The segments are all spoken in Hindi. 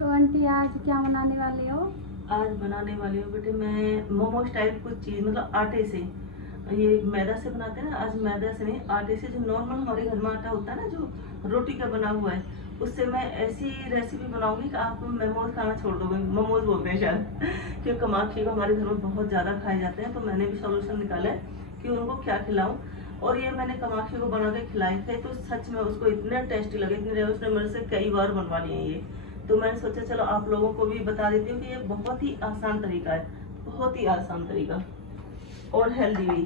तो आंटी आज क्या बनाने वाले हो? आज बनाने वाली हूँ बेटे मैं मोमोज टाइप कुछ चीज, मतलब आटे से। ये मैदा से बनाते हैं ना, आज मैदा से नहीं, आटे से, जो नॉर्मल हमारे घर में आटा होता है ना, जो रोटी का बना हुआ है, उससे मैं ऐसी रेसिपी बनाऊंगी कि आप मोमोज खाना छोड़ दोगे। मोमोज बोलते हैं शायद क्योंकि कमाखी हमारे घर में बहुत ज्यादा खाए जाते हैं, तो मैंने भी सोल्यूशन निकाला है कि उनको क्या खिलाऊं। और ये मैंने कमाखी को बना के खिलाए थे, तो सच में उसको इतने टेस्टी लगे, इतने उसने मेरे से कई बार बनवा लिए ये। तो मैंने सोचा चलो आप लोगों को भी बता देती हूँ कि ये बहुत ही आसान तरीका है, बहुत ही आसान तरीका और हेल्दी भी।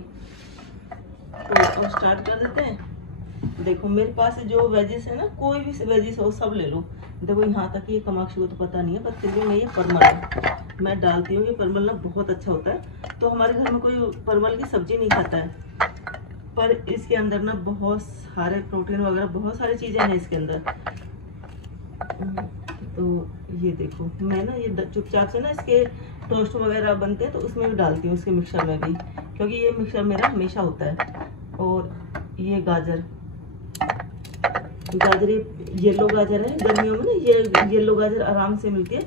तो अब स्टार्ट कर देते हैं। देखो मेरे पास जो वेजिस है ना, कोई भी वेजिस हो सब ले लो। देखो यहाँ तक ये कमाक्षी को तो पता नहीं है, पर फिर भी मैं ये परमल है मैं डालती हूँ। ये परमल ना बहुत अच्छा होता है। तो हमारे घर में कोई परमल की सब्जी नहीं खाता है, पर इसके अंदर ना बहुत सारे प्रोटीन वगैरह बहुत सारी चीजें हैं इसके अंदर। तो ये देखो मैं ना ये चुपचाप से ना इसके टोस्ट वगैरह बनते हैं तो उसमें भी डालती हूँ, इसके मिक्सर में भी, क्योंकि ये मिक्सर मेरा हमेशा होता है। और ये गाजर येलो गाजर है, गर्मियों में ना ये येलो गाजर आराम से मिलती है।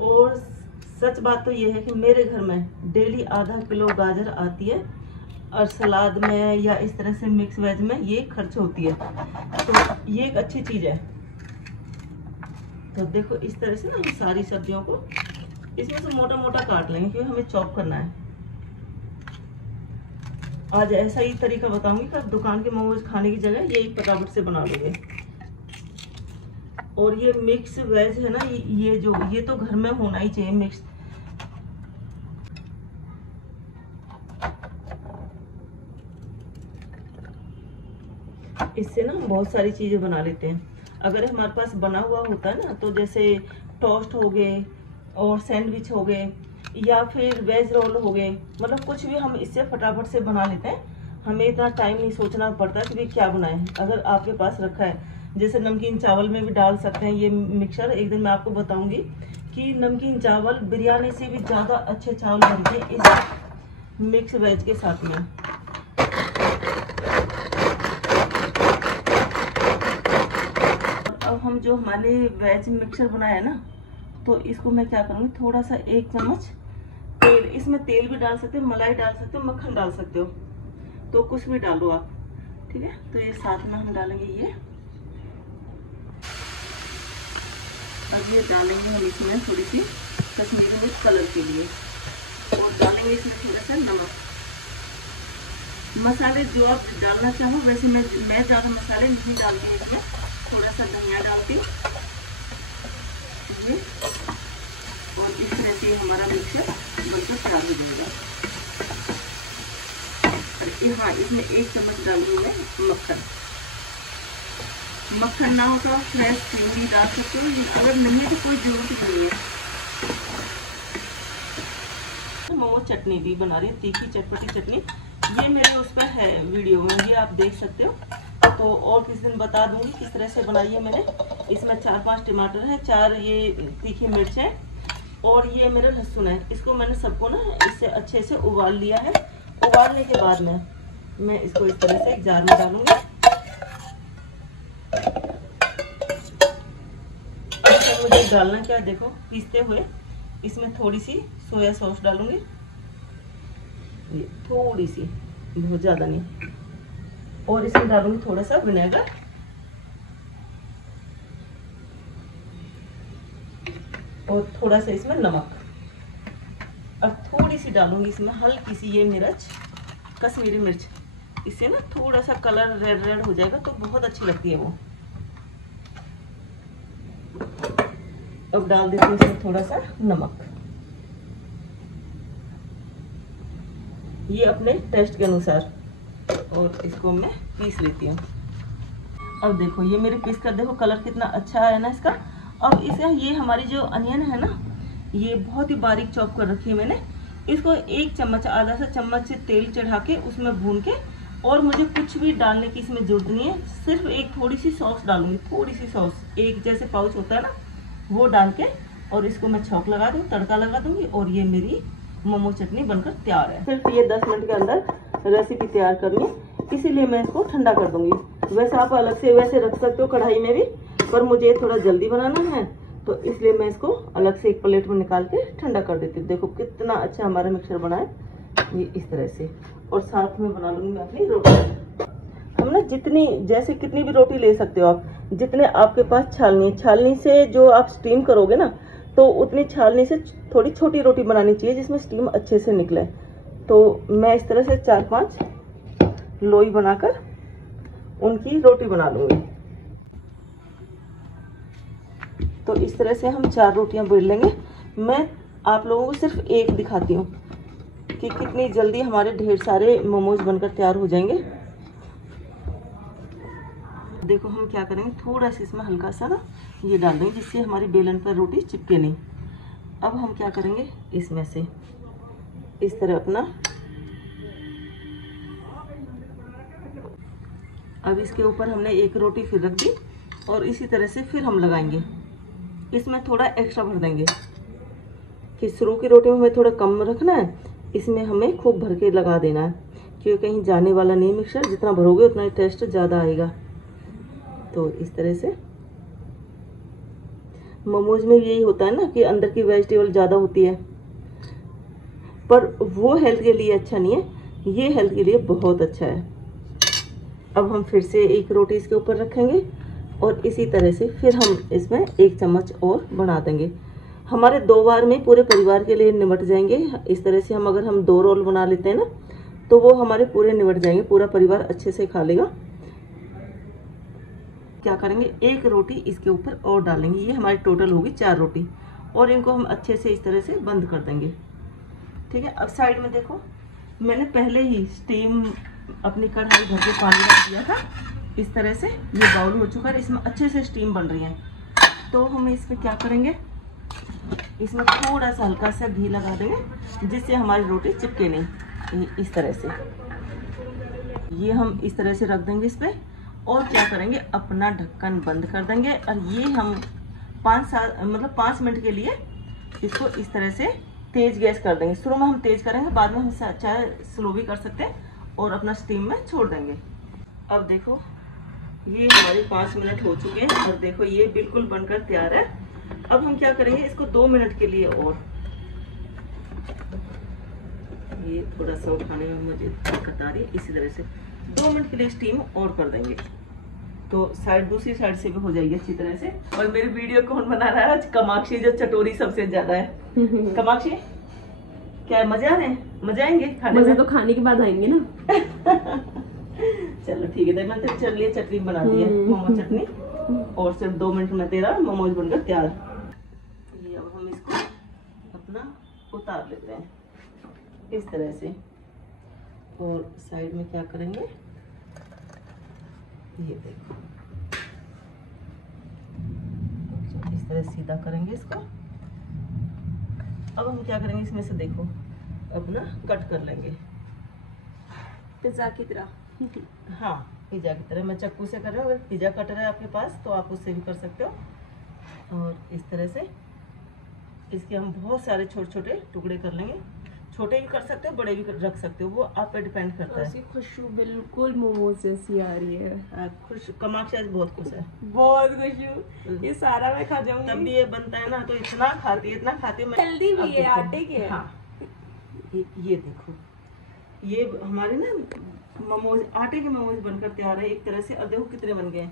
और सच बात तो ये है कि मेरे घर में डेली आधा किलो गाजर आती है, और सलाद में या इस तरह से मिक्स वेज में ये खर्च होती है। तो ये एक अच्छी चीज़ है। तो देखो इस तरह से ना हम सारी सब्जियों को इसमें से मोटा मोटा काट लेंगे, क्योंकि हमें चॉप करना है। आज ऐसा ही तरीका बताऊंगी कि आप दुकान के मोमोज खाने की जगह यही फटाफट से बना लोगे। और ये मिक्स वेज है ना, ये तो घर में होना ही चाहिए मिक्स। इससे ना हम बहुत सारी चीजें बना लेते हैं। अगर हमारे पास बना हुआ होता है ना, तो जैसे टोस्ट हो गए और सैंडविच हो गए या फिर वेज रोल हो गए, मतलब कुछ भी हम इससे फटाफट से बना लेते हैं। हमें इतना टाइम नहीं सोचना पड़ता कि भाई क्या बनाएं। अगर आपके पास रखा है, जैसे नमकीन चावल में भी डाल सकते हैं ये मिक्सर। एक दिन मैं आपको बताऊंगी कि नमकीन चावल बिरयानी से भी ज़्यादा अच्छे चावल बनते हैं इस मिक्स वेज के साथ में। अब हम जो हमारे वेज मिक्सर बनाया है ना, तो इसको मैं क्या करूँगी, थोड़ा सा 1 चम्मच तेल, इसमें तेल भी डाल सकते हो, मलाई डाल सकते हो, मक्खन डाल सकते हो, तो कुछ भी डालो आप, ठीक है। तो ये साथ में हम डालेंगे ये। अब ये डालेंगे हम इसमें थोड़ी सी कश्मीरी मिर्च कलर के लिए, और डालेंगे इसमें थोड़ा सा नमक। मसाले जो आप डालना चाहो, वैसे मैं ज़्यादा मसाले नहीं डालती हूँ इसमें, थोड़ा सा धनिया डालती हूँ ये। और इस तरह से हमारा मिक्सर बनकर तैयार हो जाएगा। हाँ, इसमें 1 चम्मच डालूंगी मैं मक्खन। मक्खन ना हो तो आप फ्रेश क्रीम भी डाल सकते हो, अगर नहीं है तो कोई जरूरत नहीं है। मोमो चटनी भी बना रही हूँ, तीखी चटपटी चटनी। ये मेरे उस पर है वीडियो में, ये आप देख सकते हो। तो और किस दिन बता दूंगी किस तरह से बनाई है मैंने। इसमें 4-5 टमाटर हैं, 4 ये तीखी मिर्च है, और ये मेरा लहसुन है। इसको मैंने सबको ना इससे अच्छे से उबाल लिया है। उबालने के बाद में मैं इसको इस तरह से एक जार में डालूंगी। अच्छा, मुझे डालना क्या, देखो पीसते हुए इसमें थोड़ी सी सोया सॉस डालूंगी, ये थोड़ी सी, बहुत ज्यादा नहीं। और इसमें डालूंगी थोड़ा सा विनेगर, और थोड़ा सा इसमें नमक। अब थोड़ी सी डालूंगी इसमें हल्की सी ये मिर्च, कश्मीरी मिर्च। इससे ना थोड़ा सा कलर रेड रेड हो जाएगा, तो बहुत अच्छी लगती है वो। अब डाल देती हूँ इसमें थोड़ा सा नमक, ये अपने टेस्ट के अनुसार। और इसको मैं पीस लेती हूँ। अब देखो ये मेरे पीस कर, देखो कलर कितना अच्छा है ना इसका। अब इसका ये हमारी जो अनियन है ना, ये बहुत ही बारीक चॉप कर रखी है मैंने। इसको 1 चम्मच, आधा सा चम्मच से तेल चढ़ा के उसमें भून के, और मुझे कुछ भी डालने की इसमें जरूरत नहीं है, सिर्फ एक थोड़ी सी सॉस डालूंगी, थोड़ी सी सॉस, एक जैसे पाउच होता है ना वो डाल के, और इसको मैं छौंक लगा दूँ, तड़का लगा दूंगी, और ये मेरी मोमो चटनी बनकर तैयार है। सिर्फ ये 10 मिनट के अंदर रेसिपी तैयार करनी है, इसीलिए मैं इसको ठंडा कर दूंगी। वैसे आप अलग से वैसे रख सकते हो कढ़ाई में भी, पर मुझे थोड़ा जल्दी बनाना है तो इसलिए मैं इसको अलग से एक प्लेट में निकाल के ठंडा कर देती हूँ। देखो कितना अच्छा हमारा मिक्सर बना है, ये इस तरह से। और साथ में बना लूंगी मैं अपनी रोटी। हम ना कितनी भी रोटी ले सकते हो आप, जितने आपके पास छालनी से जो आप स्टीम करोगे ना, तो उतनी छालनी से थोड़ी छोटी रोटी बनानी चाहिए जिसमें स्टीम अच्छे से निकले। तो मैं इस तरह से 4-5 लोई बनाकर उनकी रोटी बना लूंगी। तो इस तरह से हम 4 रोटियां बेल लेंगे। मैं आप लोगों को सिर्फ एक दिखाती हूँ कि कितनी जल्दी हमारे ढेर सारे मोमोज बनकर तैयार हो जाएंगे। देखो हम क्या करेंगे, थोड़ा सा इसमें हल्का सा ना ये डाल देंगे जिससे हमारी बेलन पर रोटी चिपके नहीं। अब हम क्या करेंगे, इसमें से इस तरह अपना, अब इसके ऊपर हमने एक रोटी फिर रख दी और इसी तरह से फिर हम लगाएंगे। इसमें थोड़ा एक्स्ट्रा भर देंगे कि शुरू की रोटी में हमें थोड़ा कम रखना है, इसमें हमें खूब भर के लगा देना है क्योंकि कहीं जाने वाला नहीं मिक्सर। जितना भरोगे उतना ही टेस्ट ज़्यादा आएगा। तो इस तरह से मोमोज में यही होता है ना कि अंदर की वेजिटेबल ज़्यादा होती है, पर वो हेल्थ के लिए अच्छा नहीं है, ये हेल्थ के लिए बहुत अच्छा है। अब हम फिर से एक रोटी इसके ऊपर रखेंगे और इसी तरह से फिर हम इसमें 1 चम्मच और बना देंगे। हमारे 2 बार में पूरे परिवार के लिए निमट जाएंगे। इस तरह से अगर हम 2 रोल बना लेते हैं ना, तो वो हमारे पूरे निमट जाएंगे, पूरा परिवार अच्छे से खा लेगा। क्या करेंगे, 1 रोटी इसके ऊपर और डालेंगे। ये हमारी टोटल होगी 4 रोटी और इनको हम अच्छे से इस तरह से बंद कर देंगे। ठीक है। अब साइड में देखो, मैंने पहले ही स्टीम अपनी कढ़ाई भर के पानी रख दिया था। इस तरह से ये बाउल हो चुका है, इसमें अच्छे से स्टीम बन रही है। तो हम इसमें क्या करेंगे, इसमें थोड़ा सा हल्का सा घी लगा देंगे जिससे हमारी रोटी चिपके नहीं। इस तरह से ये हम इस तरह से रख देंगे इस पे। और क्या करेंगे, अपना ढक्कन बंद कर देंगे और ये हम 5 मिनट के लिए इसको इस तरह से तेज गैस कर देंगे। शुरू में हम तेज करेंगे, बाद में हम चाहे स्लो भी कर सकते हैं और अपना स्टीम में छोड़ देंगे। अब देखो ये हमारे 5 मिनट हो चुके हैं और देखो ये बिल्कुल बनकर तैयार है। अब हम क्या करेंगे, इसको 2 मिनट के लिए और, ये थोड़ा सा उठाने में मुझे दिक्कत आ रही है, इसी तरह से 2 मिनट के लिए स्टीम और कर देंगे। तो दूसरी साइड से भी हो जाएगी अच्छी तरह से। और मेरी वीडियो कौन बना रहा है आज, कमाक्षी जो चटोरी सबसे ज्यादा है। कमाक्षी क्या मजे आ रहे हैं, मजे आएंगे खाने में? तो खाने के बाद आएंगे ना। चलो ठीक है, मैंने चलिए चटनी बना दी है, मोमो चटनी, और सिर्फ 2 मिनट में तेरा मोमोज बनकर तैयार। ये अब हम इसको अपना उतार लेते हैं इस तरह से। और साइड में क्या करेंगे, ये देखो इस तरह सीधा करेंगे इसको। अब हम क्या करेंगे, इसमें से देखो अपना कट कर लेंगे पिज्जा की तरह। हाँ, पिज्जा की तरह। मैं चाकू से कर रहा हूँ, अगर पिज्जा कटर है आपके पास तो आप उससे भी कर सकते हो। और इस तरह से इसके हम बहुत सारे छोटे छोटे टुकड़े कर लेंगे। छोटे भी कर सकते हो, बड़े भी रख सकते हो, वो आप पे डिपेंड करता है। खुशबू बिल्कुल मोमोज जैसी आ रही है। खुश, कमाक्षी आज बहुत खुश है, बहुत खुशबू। ये सारा मैं खा जाऊंगी। तब भी ये बनता है ना तो इतना खाती है। हेल्दी भी है, आटे के है। हाँ, ये देखो, ये हमारे ना मोमोज, आटे के मोमोज बनकर तैयार है एक तरह से। अब देखो कितने बन गए।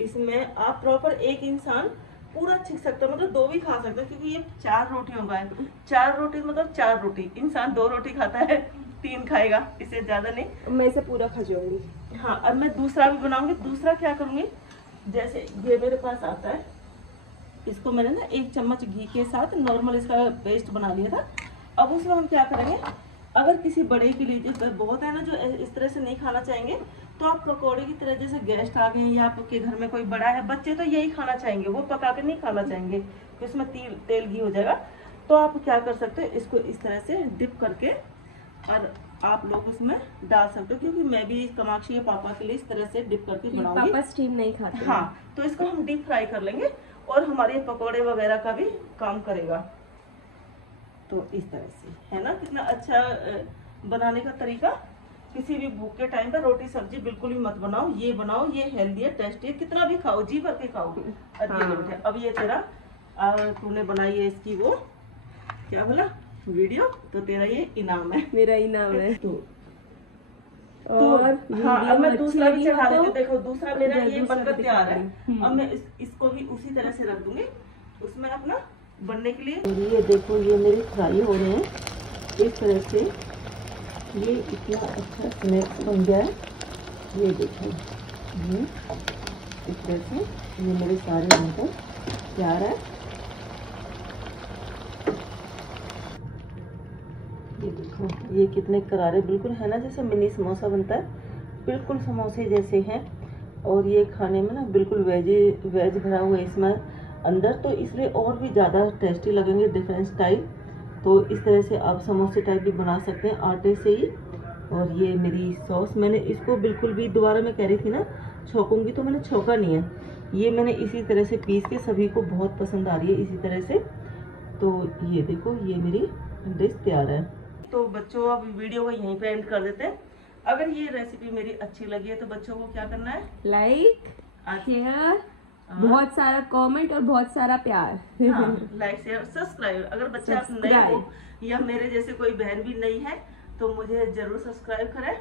इसमें आप प्रॉपर एक इंसान पूरा छिक सकता है, मतलब 2 भी खा सकता है, क्योंकि ये 4 रोटियों का है। 4 रोटी मतलब 4 रोटी, इंसान 2 रोटी खाता है, 3 खाएगा, इससे ज्यादा नहीं। मैं इसे पूरा खा जाऊंगी। हाँ, अब मैं दूसरा भी बनाऊंगी। दूसरा क्या करूंगी, जैसे ये मेरे पास आता है, इसको मैंने ना 1 चम्मच घी के साथ नॉर्मल इसका पेस्ट बना लिया था। अब उसमें हम क्या करेंगे, अगर किसी बड़े के लिए जो बहुत है ना जो इस तरह से नहीं खाना चाहेंगे, तो आप पकौड़े की तरह, जैसे गेस्ट आ गए या आपके घर में कोई बड़ा है, बच्चे तो यही खाना चाहेंगे, वो पका के नहीं खाना चाहेंगे तो इसमें तेल घी हो जाएगा। तो आप क्या कर सकते हो, इसको इस तरह से डिप करके और आप लोग उसमें डाल सकते हो, क्योंकि मैं भी कमाक्षी के पापा के लिए इस तरह से डिप करके बनाऊंगी। पापा स्टीम नहीं खाते। हाँ, तो इसको हम डीप फ्राई कर लेंगे और हमारे पकौड़े वगैरह का भी काम करेगा। तो इस तरह से है ना, कितना अच्छा बनाने का तरीका। किसी भी भूख के टाइम पर रोटी सब्जी बिल्कुल भी मत बनाओ, ये बनाओ, ये हेल्दी है, टेस्टी है, कितना भी खाओ, जी भर के खाओ। हाँ। अब ये तेरा और तूने बनाई है इसकी वो क्या बोला वीडियो, तो तेरा ये इनाम है। मेरा इनाम है। तो और हाँ, अब मैं दूसरा भी चढ़ा देती तो हूँ। देखो दूसरा मेरा ये दूसरा बनकर भी तैयार है। दिखा अब मैं इसको भी उसी तरह से रख दूंगी उसमें अपना बनने के लिए। ये देखो ये मेरे फ्राई हो रहे हैं इस तरह से। ये इतना अच्छा स्नैक्स बन गया है, ये देखो ये इस तरह से ये मेरे सारे बनकर तैयार है। ये देखो ये कितने करारे बिल्कुल है ना, जैसे मिनी समोसा बनता है, बिल्कुल समोसे जैसे हैं। और ये खाने में ना बिल्कुल वेज भरा हुआ है इसमें अंदर, तो इसलिए और भी ज़्यादा टेस्टी लगेंगे, डिफरेंट स्टाइल। तो इस तरह से आप समोसे टाइप भी बना सकते हैं आटे से ही। और ये मेरी सॉस, मैंने इसको बिल्कुल भी दोबारा मैं कह रही थी ना छोकूंगी, तो मैंने छोका नहीं है, ये मैंने इसी तरह से पीस के, सभी को बहुत पसंद आ रही है इसी तरह से। तो ये देखो ये मेरी डिश तैयार है। तो बच्चों अब वीडियो को यहीं पे एंड कर देते हैं। अगर ये रेसिपी मेरी अच्छी लगी है तो बच्चों को क्या करना है, लाइक शेयर, बहुत सारा कमेंट और बहुत सारा प्यार। Like share subscribe. अगर बच्चे आप नए हो या मेरे जैसे कोई बहन भी नहीं है तो मुझे जरूर सब्सक्राइब करें।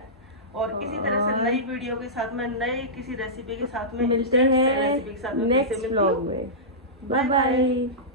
और इसी तरह से नई वीडियो के साथ में नए किसी रेसिपी के साथ में मिलते हैं नेक्स्ट व्लॉग में। Bye bye.